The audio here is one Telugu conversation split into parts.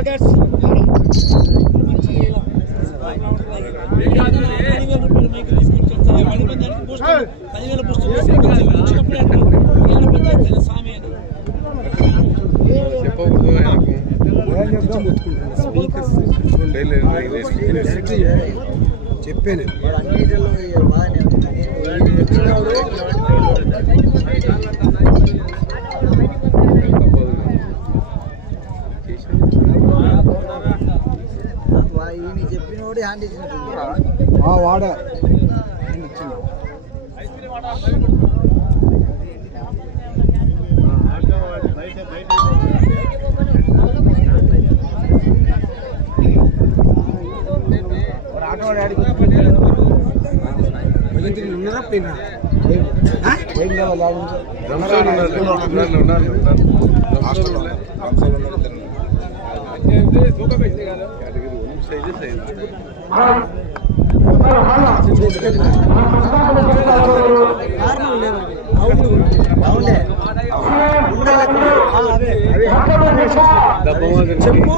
Arkadaşlar ఉన్నారా పోయినా వాళ్ళు అవునులే చెప్పు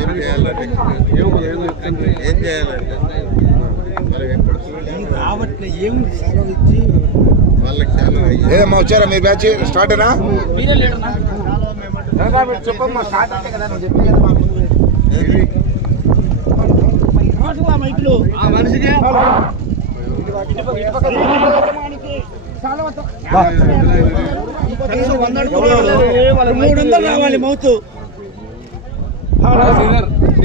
ఏం చేయాలంటే ఏం చేయాలంటే ఏదమ్మా వచ్చారా మీ బ్యాచ్? స్టార్ట్ అయినా చెప్పమ్మా స్టార్ట్ అంటే కదా చెప్పే కదా. మూడు వందలు రావాలి మౌత్.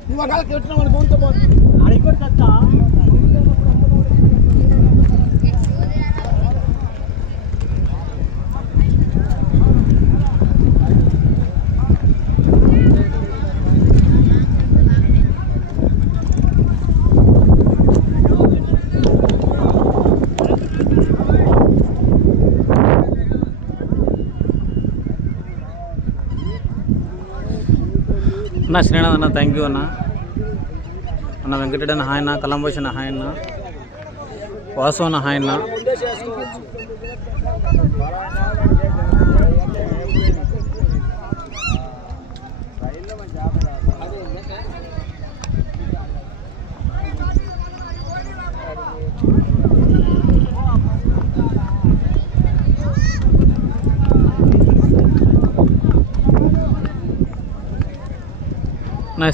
నువ్వు ఒకవేళ కెట్టిన వాడి అన్న శ్రీనాథ్ అన్న థ్యాంక్ యూ అన్న. అన్న వెంకటరెడ్డి అన్న హాయ్ అన్న కలంబోష్ అన్న హాయ్ అన్న. వాసు అన్న హాయ్ అన్న.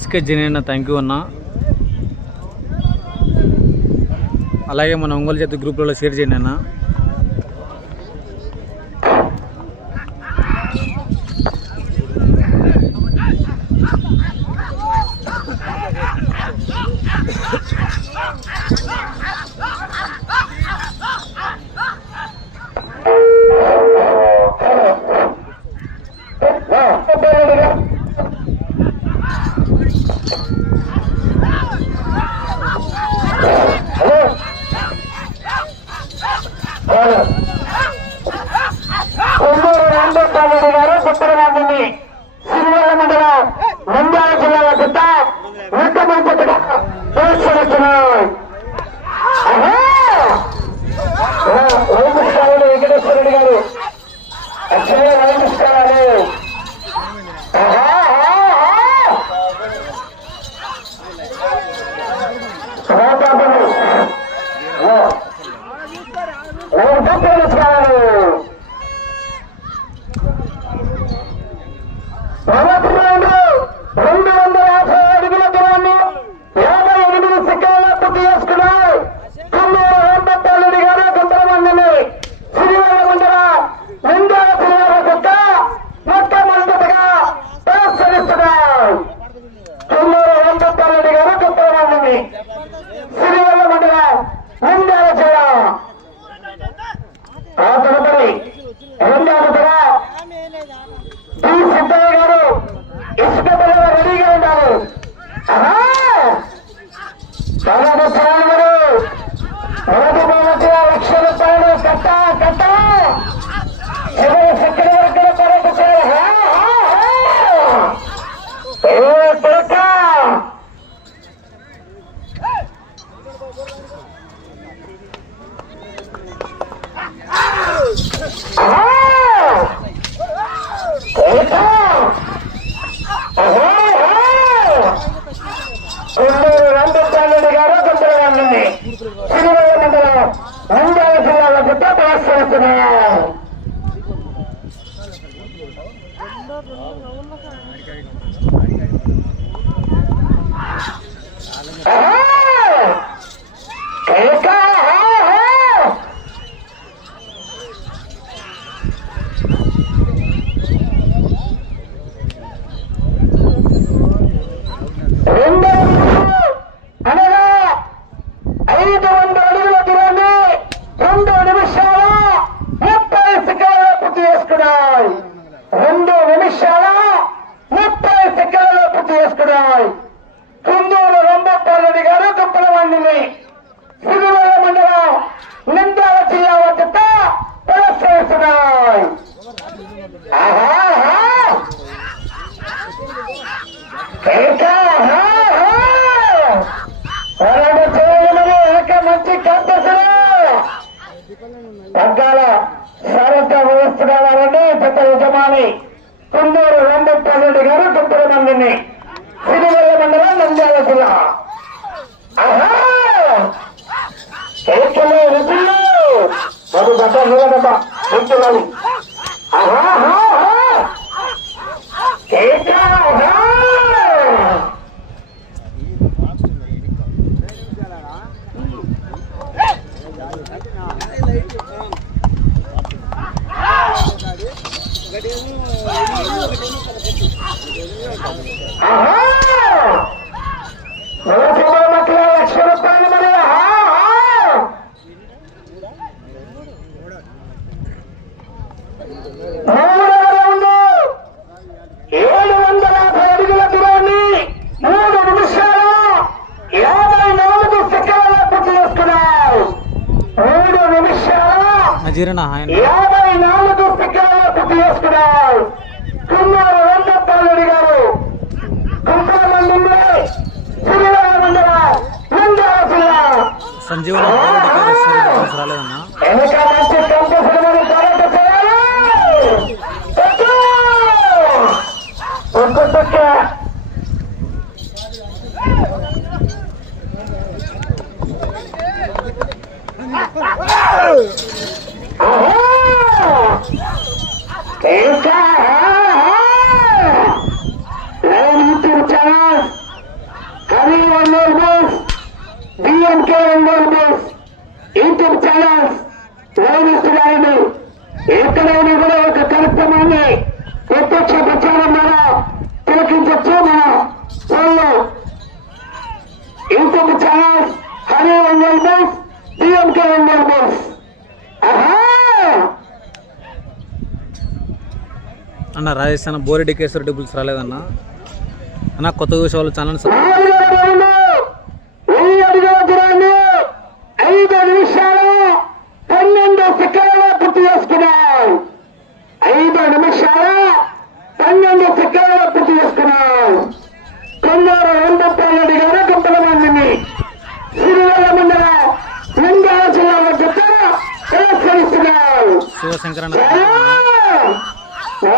నా ఎస్కే జెనీ అన్న థ్యాంక్ యూ అన్న అలాగే మన ఒంగోలు చేతి గ్రూప్లలో షేర్ చేయండి అన్న జీరణ ఆయన. యాభై నాలుగు సిగ్గాలకు తీసుకున్నారు కుమారు వెంకటరెడ్డి గారు. లోని కూడా ఒక కార్యక్రమాన్ని ప్రత్యక్ష ప్రచారం ద్వారా తిలకించవచ్చు మన వాళ్ళు ఇంకొక ఛానల్ హరి వంగల్ బోల్స్ డిఎంకే వంగల్ బోల్స్ అన్న రాజస్థాన్ అన్న బోరెడ్డి కేసరి డబ్బుల్స్ రాలేదన్న. అన్న కొత్త చూసే వాళ్ళు ఛానల్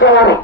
story.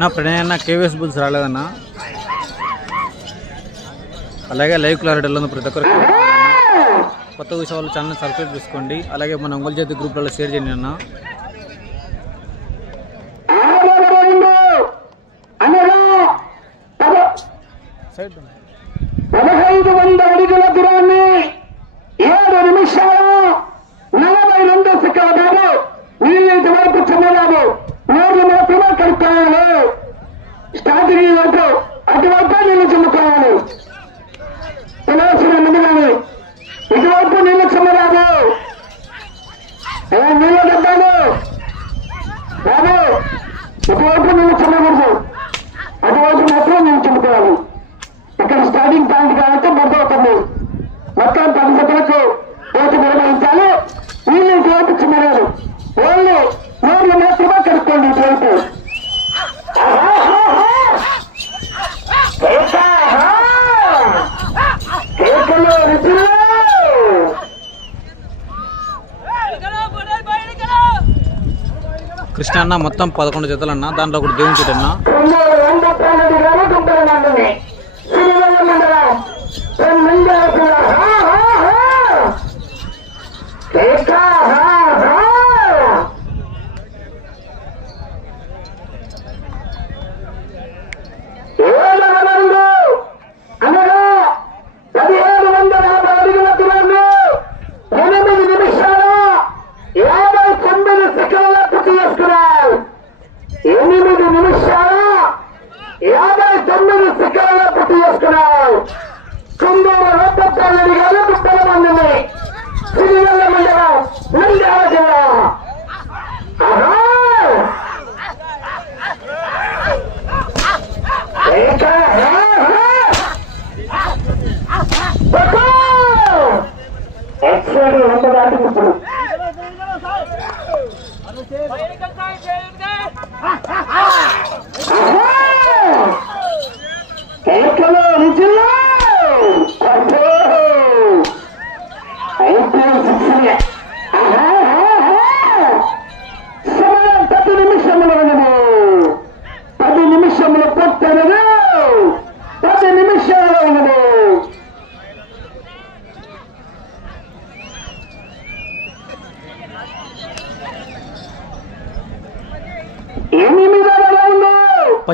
నా ప్రణయాన్న కేవీఎస్ బుల్స్ రాలేదన్న. అలాగే లైవ్ క్లారిటీ వెళ్ళింది ప్రతి ఒక్కరికి కొత్త విషయాలు ఛానల్ సబ్స్క్రైబ్ చేసుకోండి. అలాగే మన ఒంగోలు జాతి గ్రూప్లలో షేర్ చేయండి అన్న. ఏ నీళ్ళు తింటాను బాబు ఇటువైపు నువ్వు చిన్నకూడదు అటువైపు మాత్రం నేను చిమ్ముకోవాలి ఇక్కడ స్టార్టింగ్ పాయింట్ కాబట్టి మొదలు అవుతుంది మొత్తం పది సెకండ్లకు ఓటు నిర్వహించాలి వీళ్ళు ఇటువైపు చిమ్మరారు వాళ్ళు నోళ్ళు మాత్రమే కనుక్కోండి ఇటువైపు. కృష్ణ అన్న మొత్తం పదకొండు జతలు అన్న దాంట్లో ఒకటి దేవుని చెట్టు అన్న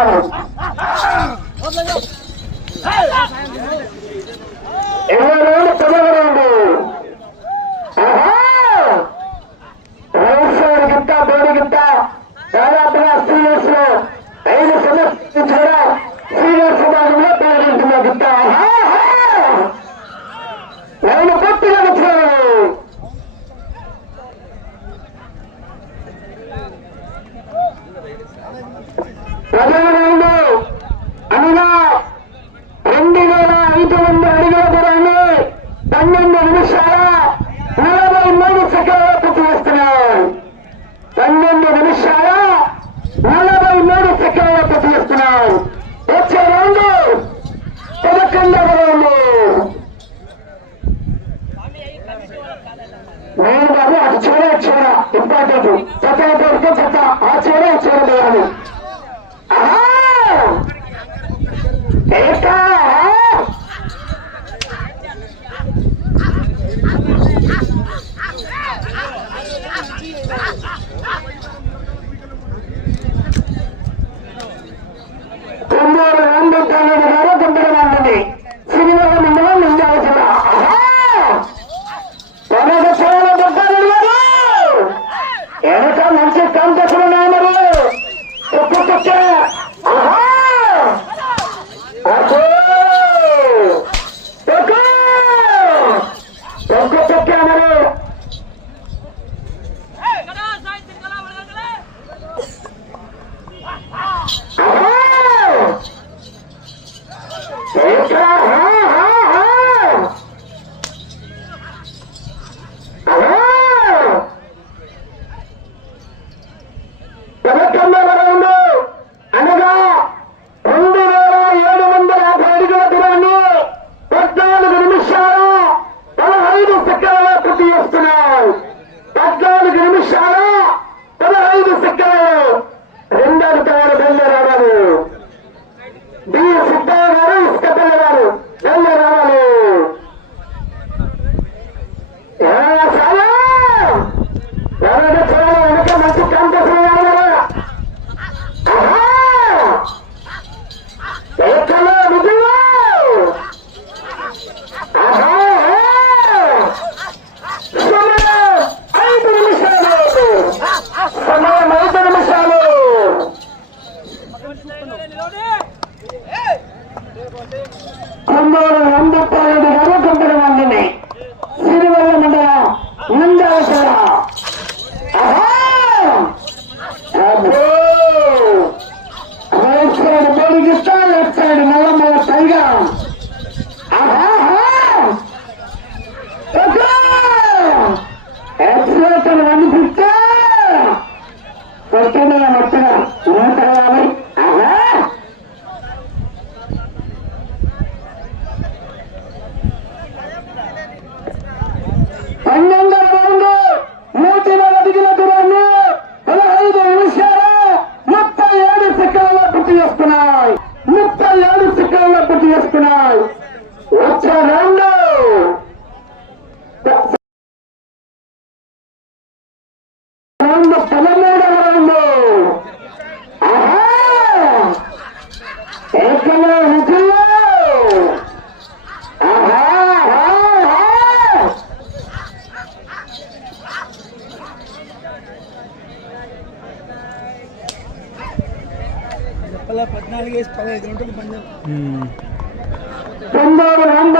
啊啊啊！我操！哎。কংগ্রেসের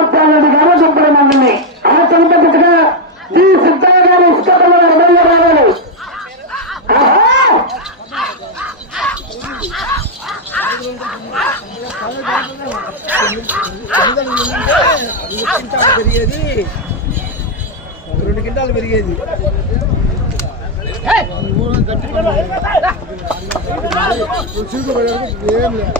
సమర్పించాలని గారు సుబ్రహ్మణ్యుని ఆ సంతగా ఈ సిద్ధయ్య గారి ఇష్టంలో ఎమ్మెల్యే రావాలి పెరిగేది రెండు కింటాలు పెరిగేది ఏం లేదు.